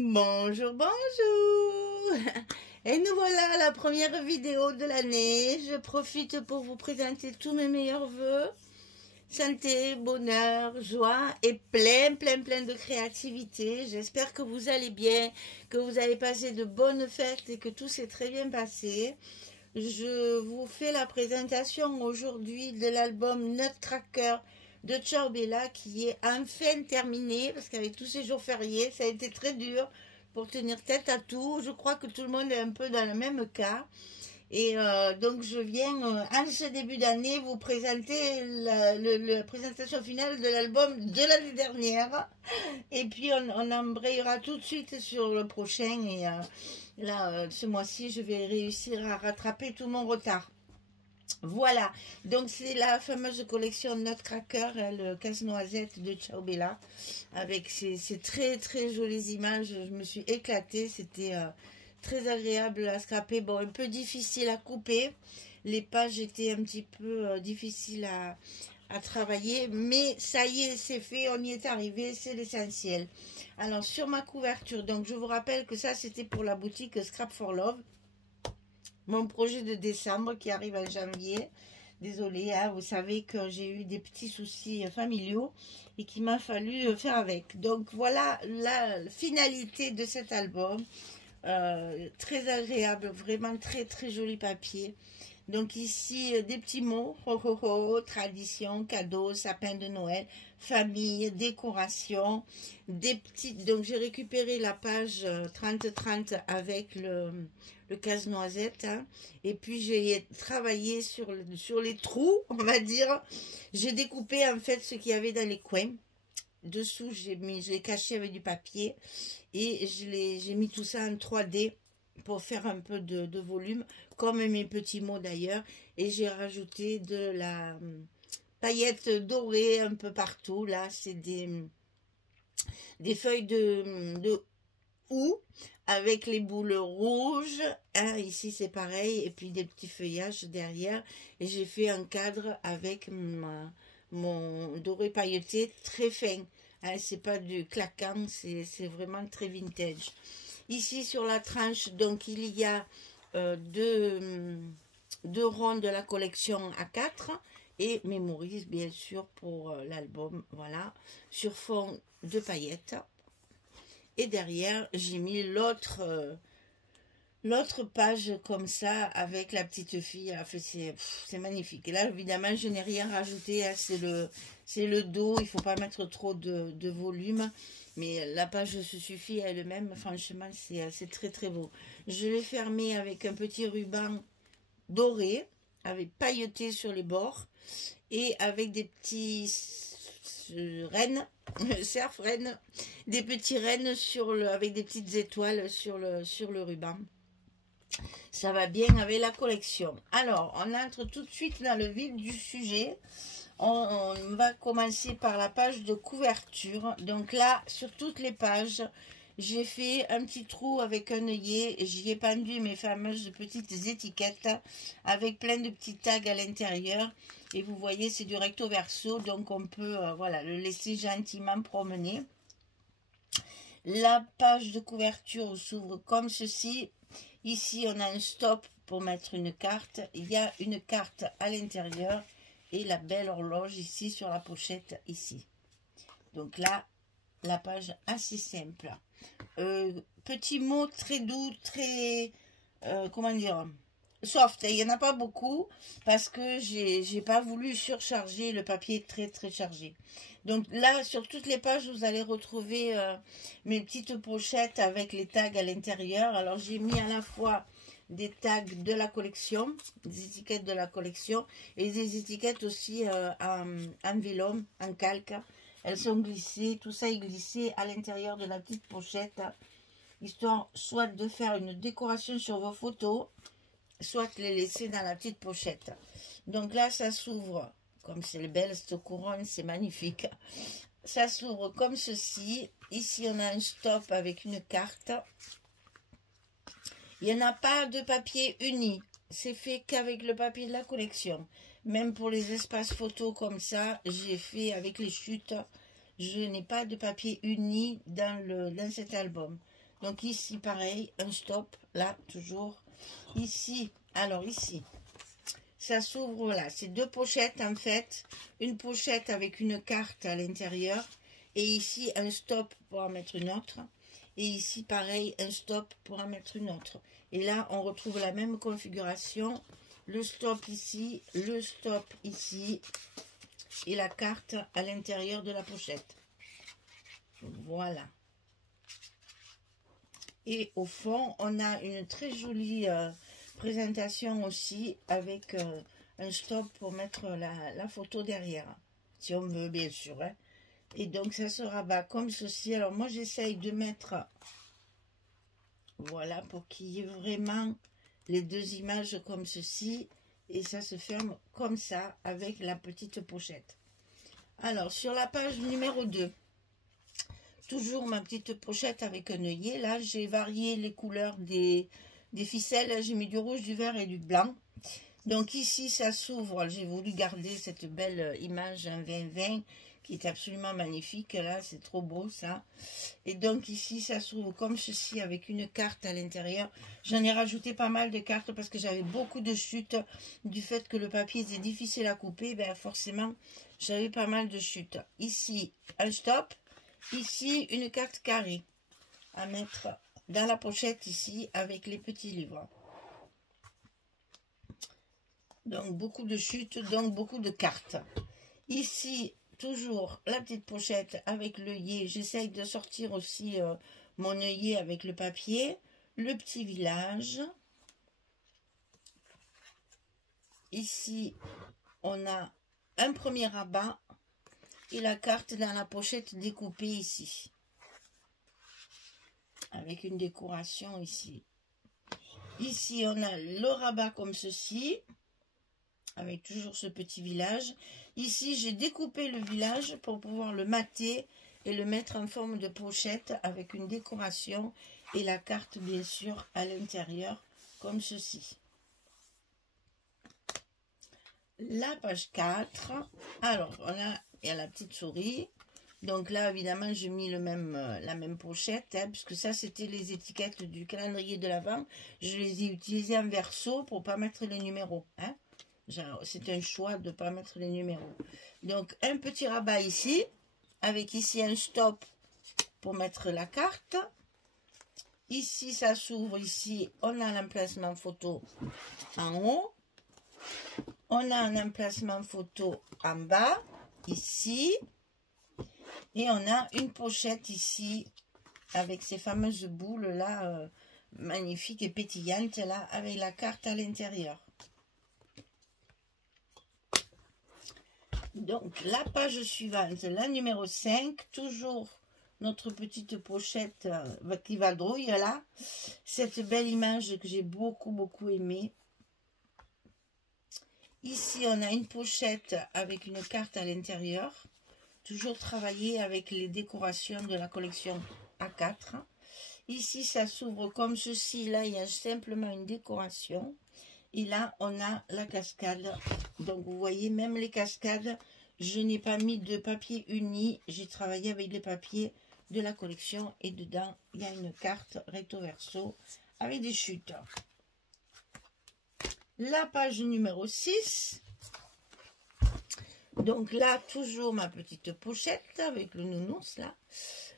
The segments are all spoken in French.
Bonjour, bonjour. Et nous voilà à la première vidéo de l'année. Je profite pour vous présenter tous mes meilleurs vœux. Santé, bonheur, joie et plein de créativité. J'espère que vous allez bien, que vous avez passé de bonnes fêtes et que tout s'est très bien passé. Je vous fais la présentation aujourd'hui de l'album Nutcracker de Ciao Bella qui est enfin terminé parce qu'avec tous ces jours fériés, ça a été très dur pour tenir tête à tout. Je crois que tout le monde est un peu dans le même cas. Et donc je viens en ce début d'année vous présenter la présentation finale de l'album de l'année dernière. Et puis on embrayera tout de suite sur le prochain. Et là, ce mois-ci, je vais réussir à rattraper tout mon retard. Voilà, donc c'est la fameuse collection Nutcracker, le casse-noisette de Ciao Bella, avec ces très jolies images. Je me suis éclatée, c'était très agréable à scraper, bon, un peu difficile à couper, les pages étaient un petit peu difficiles à travailler, mais ça y est, c'est fait, on y est arrivé, c'est l'essentiel. Alors sur ma couverture, donc je vous rappelle que ça c'était pour la boutique Scrap for Love, mon projet de décembre qui arrive en janvier. Désolée, hein, vous savez que j'ai eu des petits soucis familiaux et qu'il m'a fallu faire avec. Donc voilà la finalité de cet album. Très agréable, vraiment très joli papier. Donc ici, des petits mots, tradition, cadeau, sapin de Noël, famille, décoration, des petites... Donc j'ai récupéré la page 30-30 avec le casse-noisette, hein, et puis j'ai travaillé sur les trous, on va dire. J'ai découpé en fait ce qu'il y avait dans les coins. Dessous, je l'ai caché avec du papier et j'ai mis tout ça en 3D pour faire un peu de volume, comme mes petits mots d'ailleurs. Et j'ai rajouté de la paillette dorée un peu partout. Là, c'est des feuilles de houx avec les boules rouges. Hein, ici, c'est pareil. Et puis des petits feuillages derrière. Et j'ai fait un cadre avec mon doré pailleté très fin. Hein, c'est pas du claquant, c'est vraiment très vintage. Ici sur la tranche, donc il y a deux ronds de la collection A4 et Memories bien sûr pour l'album, voilà, sur fond de paillettes. Et derrière j'ai mis l'autre page comme ça avec la petite fille. C'est magnifique. Et là évidemment je n'ai rien rajouté, hein, c'est le dos, il faut pas mettre trop de volume, mais la page se suffit à elle-même. Franchement c'est très beau. Je l'ai fermé avec un petit ruban doré avec pailleté sur les bords et avec des petits rennes, cerf rennes, des petits rennes avec des petites étoiles sur le ruban. Ça va bien avec la collection. Alors, on entre tout de suite dans le vif du sujet. On va commencer par la page de couverture. Donc là, sur toutes les pages, j'ai fait un petit trou avec un œillet. J'y ai pendu mes fameuses petites étiquettes avec plein de petits tags à l'intérieur. Et vous voyez, c'est du recto verso. Donc, on peut voilà, le laisser gentiment promener. La page de couverture s'ouvre comme ceci. Ici, on a un stop pour mettre une carte. Il y a une carte à l'intérieur et la belle horloge ici sur la pochette ici. Donc là, la page assez simple. Petit mot très doux, très, comment dire, soft. Il n'y en a pas beaucoup parce que j'ai pas voulu surcharger le papier très chargé. Donc là, sur toutes les pages, vous allez retrouver mes petites pochettes avec les tags à l'intérieur. Alors, j'ai mis à la fois des tags de la collection, des étiquettes de la collection et des étiquettes aussi en vélum, en calque. Elles sont glissées, tout ça est glissé à l'intérieur de la petite pochette, histoire soit de faire une décoration sur vos photos, soit les laisser dans la petite pochette. Donc là, ça s'ouvre. Comme c'est belle cette couronne, c'est magnifique. Ça s'ouvre comme ceci. Ici, on a un stop avec une carte. Il n'y en a pas de papier uni. C'est fait qu'avec le papier de la collection. Même pour les espaces photos comme ça, j'ai fait avec les chutes. Je n'ai pas de papier uni dans cet album. Donc ici, pareil, un stop, là, toujours. Ici, alors ici, ça s'ouvre là. C'est deux pochettes en fait. Une pochette avec une carte à l'intérieur. Et ici, un stop pour en mettre une autre. Et ici, pareil, un stop pour en mettre une autre. Et là, on retrouve la même configuration. Le stop ici, le stop ici. Et la carte à l'intérieur de la pochette. Voilà. Et au fond, on a une très jolie présentation aussi avec un stop pour mettre la photo derrière. Si on veut, bien sûr. Hein. Et donc, ça se rabat comme ceci. Alors, moi, j'essaye de mettre... Voilà, pour qu'il y ait vraiment les deux images comme ceci. Et ça se ferme comme ça avec la petite pochette. Alors, sur la page numéro 2, toujours ma petite pochette avec un œillet. Là, j'ai varié les couleurs des ficelles. J'ai mis du rouge, du vert et du blanc. Donc ici, ça s'ouvre. J'ai voulu garder cette belle image en 2020 qui est absolument magnifique. Là, c'est trop beau ça. Et donc ici, ça s'ouvre comme ceci avec une carte à l'intérieur. J'en ai rajouté pas mal de cartes parce que j'avais beaucoup de chutes. Du fait que le papier était difficile à couper, ben forcément, j'avais pas mal de chutes. Ici, un stop. Ici, une carte carrée à mettre dans la pochette ici avec les petits livres. Donc, beaucoup de chutes, donc beaucoup de cartes. Ici, toujours la petite pochette avec l'œillet. J'essaye de sortir aussi mon œillet avec le papier. Le petit village. Ici, on a un premier rabat. Et la carte dans la pochette découpée ici. Avec une décoration ici. Ici, on a le rabat comme ceci. Avec toujours ce petit village. Ici, j'ai découpé le village pour pouvoir le mater et le mettre en forme de pochette avec une décoration. Et la carte, bien sûr, à l'intérieur, comme ceci. La page 4. Alors, il y a la petite souris. Donc là, évidemment, j'ai mis la même pochette, hein, puisque ça, c'était les étiquettes du calendrier de l'Avent. Je les ai utilisées en verso pour ne pas mettre les numéros. Hein. C'est un choix de ne pas mettre les numéros. Donc, un petit rabat ici, avec ici un stop pour mettre la carte. Ici, ça s'ouvre. Ici, on a l'emplacement photo en haut. On a un emplacement photo en bas, ici. Et on a une pochette ici, avec ces fameuses boules là, magnifiques et pétillantes là, avec la carte à l'intérieur. Donc, la page suivante, la numéro 5, toujours notre petite pochette qui vadrouille là. Cette belle image que j'ai beaucoup aimée. Ici, on a une pochette avec une carte à l'intérieur. Toujours travaillé avec les décorations de la collection A4. Ici, ça s'ouvre comme ceci. Là, il y a simplement une décoration. Et là, on a la cascade. Donc, vous voyez, même les cascades, je n'ai pas mis de papier uni. J'ai travaillé avec les papiers de la collection. Et dedans, il y a une carte recto verso avec des chutes. La page numéro 6. Donc là, toujours ma petite pochette avec le nounours là.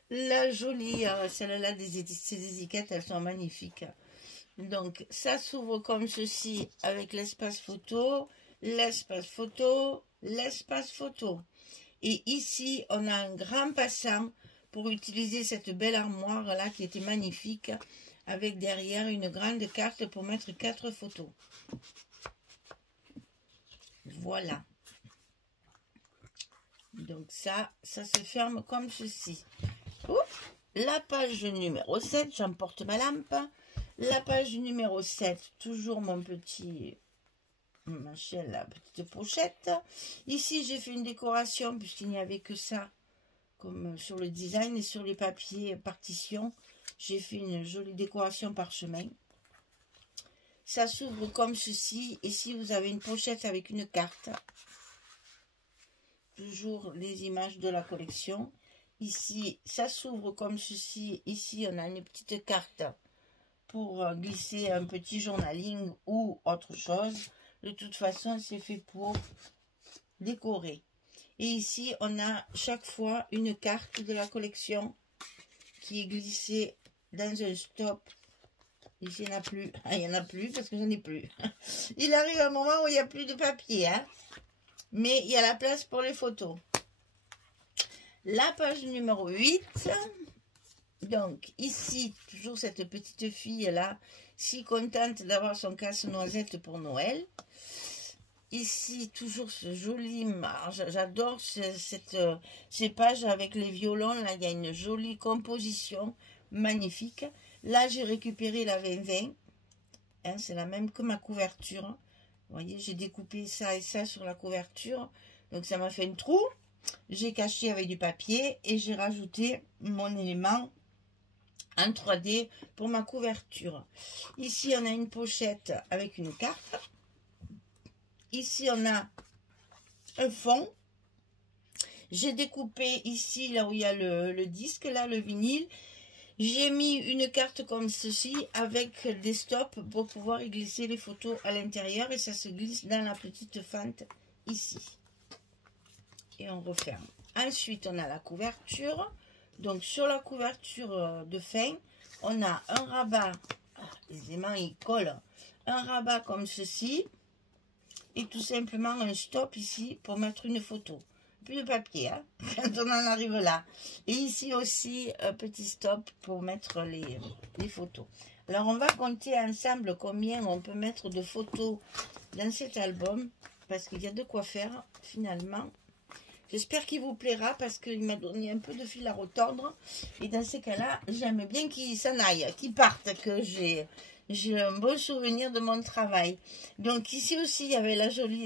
La jolie, celle-là, ces étiquettes, elles sont magnifiques. Donc, ça s'ouvre comme ceci avec l'espace photo, l'espace photo, l'espace photo. Et ici, on a un grand passant pour utiliser cette belle armoire là qui était magnifique. Avec derrière une grande carte pour mettre 4 photos. Voilà. Donc ça se ferme comme ceci. Ouf. La page numéro 7, j'emporte ma lampe. La page numéro 7, toujours ma petite pochette. Ici, j'ai fait une décoration puisqu'il n'y avait que ça, comme sur le design et sur les papiers partition. J'ai fait une jolie décoration parchemin. Ça s'ouvre comme ceci. Ici, vous avez une pochette avec une carte. Toujours les images de la collection. Ici, ça s'ouvre comme ceci. Ici, on a une petite carte pour glisser un petit journaling ou autre chose. De toute façon, c'est fait pour décorer. Et ici, on a chaque fois une carte de la collection qui est glissée dans un stop. Ici, il n'y en a plus. Ah, il n'y en a plus parce que j'en ai plus. Il arrive un moment où il n'y a plus de papier. Hein, mais il y a la place pour les photos. La page numéro 8. Donc, ici, toujours cette petite fille-là, si contente d'avoir son casse-noisette pour Noël. Ici, toujours ce joli... J'adore ces pages avec les violons. Là, il y a une jolie composition magnifique. Là, j'ai récupéré la 2020. Hein, c'est la même que ma couverture. Vous voyez, j'ai découpé ça et ça sur la couverture. Donc, ça m'a fait un trou. J'ai caché avec du papier et j'ai rajouté mon élément en 3D pour ma couverture. Ici, on a une pochette avec une carte. Ici, on a un fond. J'ai découpé ici, là où il y a le disque, là, le vinyle. J'ai mis une carte comme ceci avec des stops pour pouvoir y glisser les photos à l'intérieur. Et ça se glisse dans la petite fente ici. Et on referme. Ensuite, on a la couverture. Donc, sur la couverture de fin, on a un rabat. Les aimants, ils collent. Un rabat comme ceci. Et tout simplement un stop ici pour mettre une photo. Plus de papier, hein, quand on en arrive là. Et ici aussi, un petit stop pour mettre les photos. Alors, on va compter ensemble combien on peut mettre de photos dans cet album. Parce qu'il y a de quoi faire, finalement. J'espère qu'il vous plaira parce qu'il m'a donné un peu de fil à retordre. Et dans ces cas-là, j'aime bien qu'il s'en aille, qu'il parte, que j'ai un bon souvenir de mon travail. Donc ici aussi, il y avait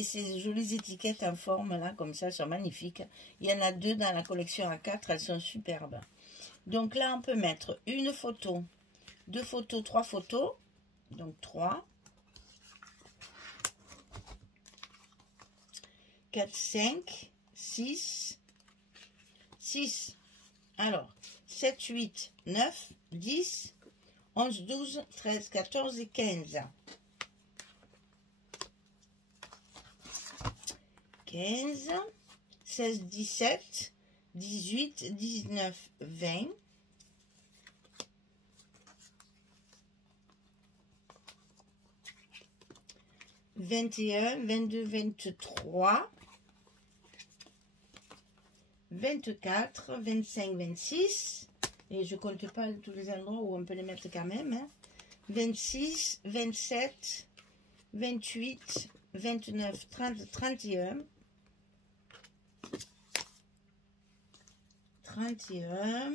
ces jolies étiquettes en forme, là, comme ça, elles sont magnifiques. Il y en a 2 dans la collection A4, elles sont superbes. Donc là, on peut mettre une photo, 2 photos, 3 photos. Donc 3, 4, 5... 6, alors 7, 8, 9, 10, 11, 12, 13, 14 et 15. 15, 16, 17, 18, 19, 20. 21, 22, 23. 24, 25, 26, et je compte pas tous les endroits où on peut les mettre quand même, hein. 26, 27, 28, 29, 30, 31, 31,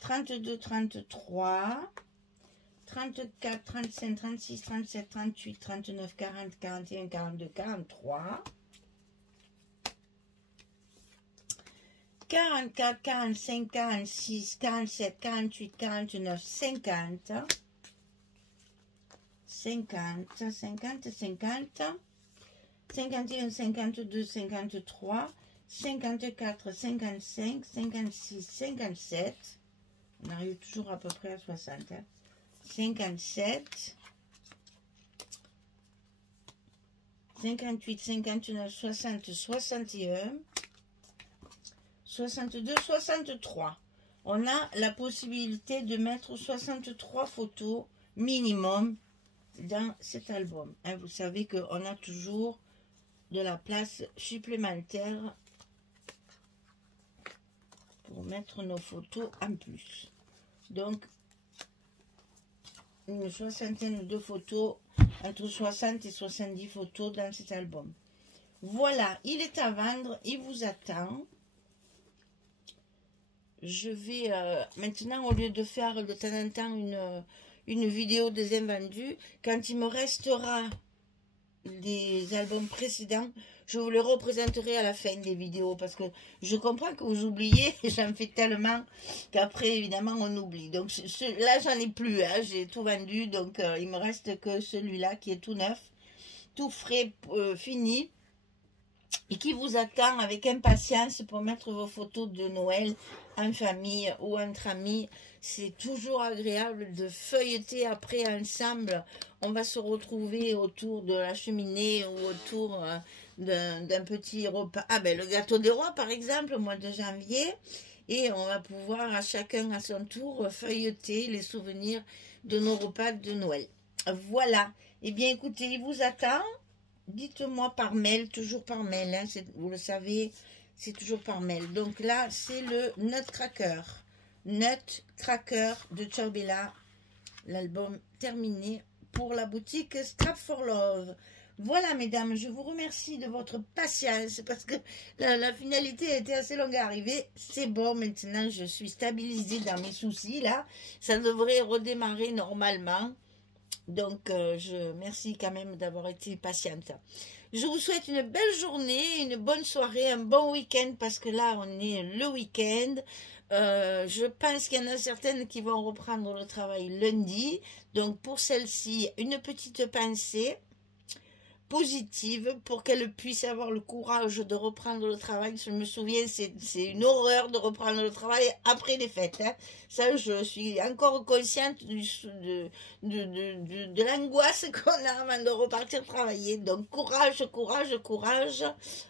32, 33, 34, 35, 36, 37, 38, 39, 40, 41, 42, 43, 44, 45, 46, 47, 48, 49, 50, 50, 50, 50, 51, 52, 53, 54, 55, 56, 57, on arrive toujours à peu près à 60, hein. 57, 58, 59, 60, 61, 62, 63. On a la possibilité de mettre 63 photos minimum dans cet album. Hein, vous savez qu'on a toujours de la place supplémentaire pour mettre nos photos en plus. Donc, une soixantaine de photos, entre 60 et 70 photos dans cet album. Voilà, il est à vendre, il vous attend. Je vais maintenant, au lieu de faire de temps en temps une vidéo des invendus, quand il me restera des albums précédents, je vous les représenterai à la fin des vidéos, parce que je comprends que vous oubliez, j'en fais tellement qu'après, évidemment, on oublie. Donc là, j'en ai plus, hein, j'ai tout vendu, donc il me reste que celui-là qui est tout neuf, tout frais, fini. et qui vous attend avec impatience pour mettre vos photos de Noël en famille ou entre amis. C'est toujours agréable de feuilleter après ensemble. On va se retrouver autour de la cheminée ou autour d'un petit repas. Ah ben le gâteau des rois par exemple au mois de janvier. Et on va pouvoir à chacun à son tour feuilleter les souvenirs de nos repas de Noël. Voilà. Eh bien écoutez, il vous attend. Dites-moi par mail, toujours par mail, hein, vous le savez, c'est toujours par mail. Donc là, c'est le Nutcracker. Nutcracker de Ciao Bella, l'album terminé pour la boutique Scrap for Love. Voilà, mesdames, je vous remercie de votre patience parce que la finalité a été assez longue à arriver. C'est bon, maintenant, je suis stabilisée dans mes soucis, là. Ça devrait redémarrer normalement. Donc, je merci quand même d'avoir été patiente. Je vous souhaite une belle journée, une bonne soirée, un bon week-end, parce que là, on est le week-end. Je pense qu'il y en a certaines qui vont reprendre le travail lundi. Donc, pour celle-ci, une petite pensée positive pour qu'elle puisse avoir le courage de reprendre le travail. Je me souviens, c'est une horreur de reprendre le travail après les fêtes. Hein. Ça, je suis encore consciente de l'angoisse qu'on a avant de repartir travailler. Donc, courage, courage, courage.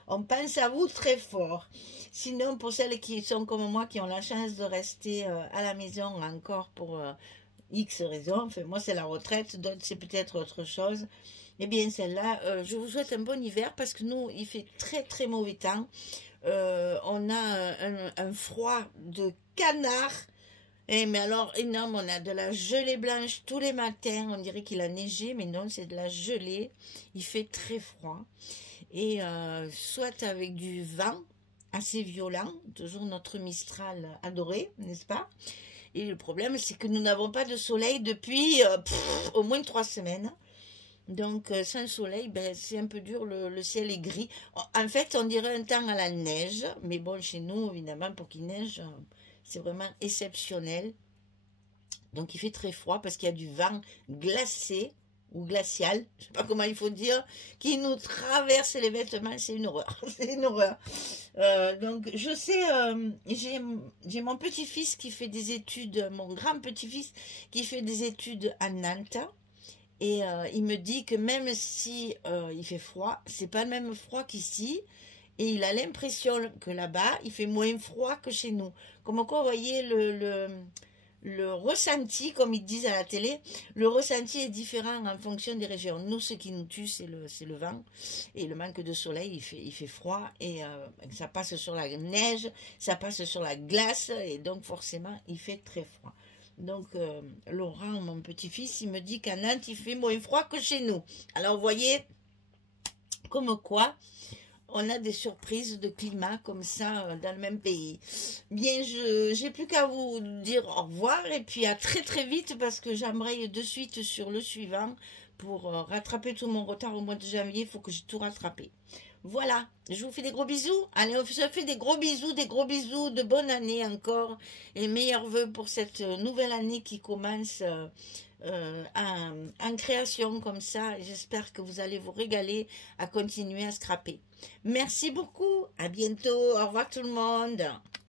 On pense à vous très fort. Sinon, pour celles qui sont comme moi, qui ont la chance de rester à la maison encore pour X raisons, enfin, moi, c'est la retraite, d'autres, c'est peut-être autre chose. Eh bien, celle-là, je vous souhaite un bon hiver parce que nous, il fait très, très mauvais temps. On a un froid de canard. Mais alors, énorme, on a de la gelée blanche tous les matins. On dirait qu'il a neigé, mais non, c'est de la gelée. Il fait très froid. Et soit avec du vent assez violent, toujours notre Mistral adoré, n'est-ce pas? Et le problème, c'est que nous n'avons pas de soleil depuis au moins 3 semaines. Donc, sans soleil, ben, c'est un peu dur, le ciel est gris. En fait, on dirait un temps à la neige, mais bon, chez nous, évidemment, pour qu'il neige, c'est vraiment exceptionnel. Donc, il fait très froid parce qu'il y a du vent glacé ou glacial, je ne sais pas comment il faut dire, qui nous traverse les vêtements, c'est une horreur, c'est une horreur. Donc, je sais, j'ai mon petit-fils qui fait des études, mon grand petit-fils qui fait des études à Nantes. Et il me dit que même si il fait froid, c'est pas le même froid qu'ici. Et il a l'impression que là-bas, il fait moins froid que chez nous. Comme quoi, vous voyez, le ressenti, comme ils disent à la télé, le ressenti est différent en fonction des régions. Nous, ce qui nous tue, c'est le vent. Et le manque de soleil, il fait froid. Et ça passe sur la neige, ça passe sur la glace. Et donc, forcément, il fait très froid. Donc, Laurent, mon petit-fils, il me dit qu'à Nantes, il fait moins froid que chez nous. Alors, vous voyez, comme quoi, on a des surprises de climat comme ça dans le même pays. Bien, j'ai plus qu'à vous dire au revoir et puis à très très vite parce que j'embraye de suite sur le suivant pour rattraper tout mon retard au mois de janvier. Il faut que j'ai tout rattrapé. Voilà, je vous fais des gros bisous. Allez, on se fait des gros bisous, de bonne année encore. Et meilleurs vœux pour cette nouvelle année qui commence en création comme ça. J'espère que vous allez vous régaler à continuer à scraper. Merci beaucoup, à bientôt, au revoir tout le monde.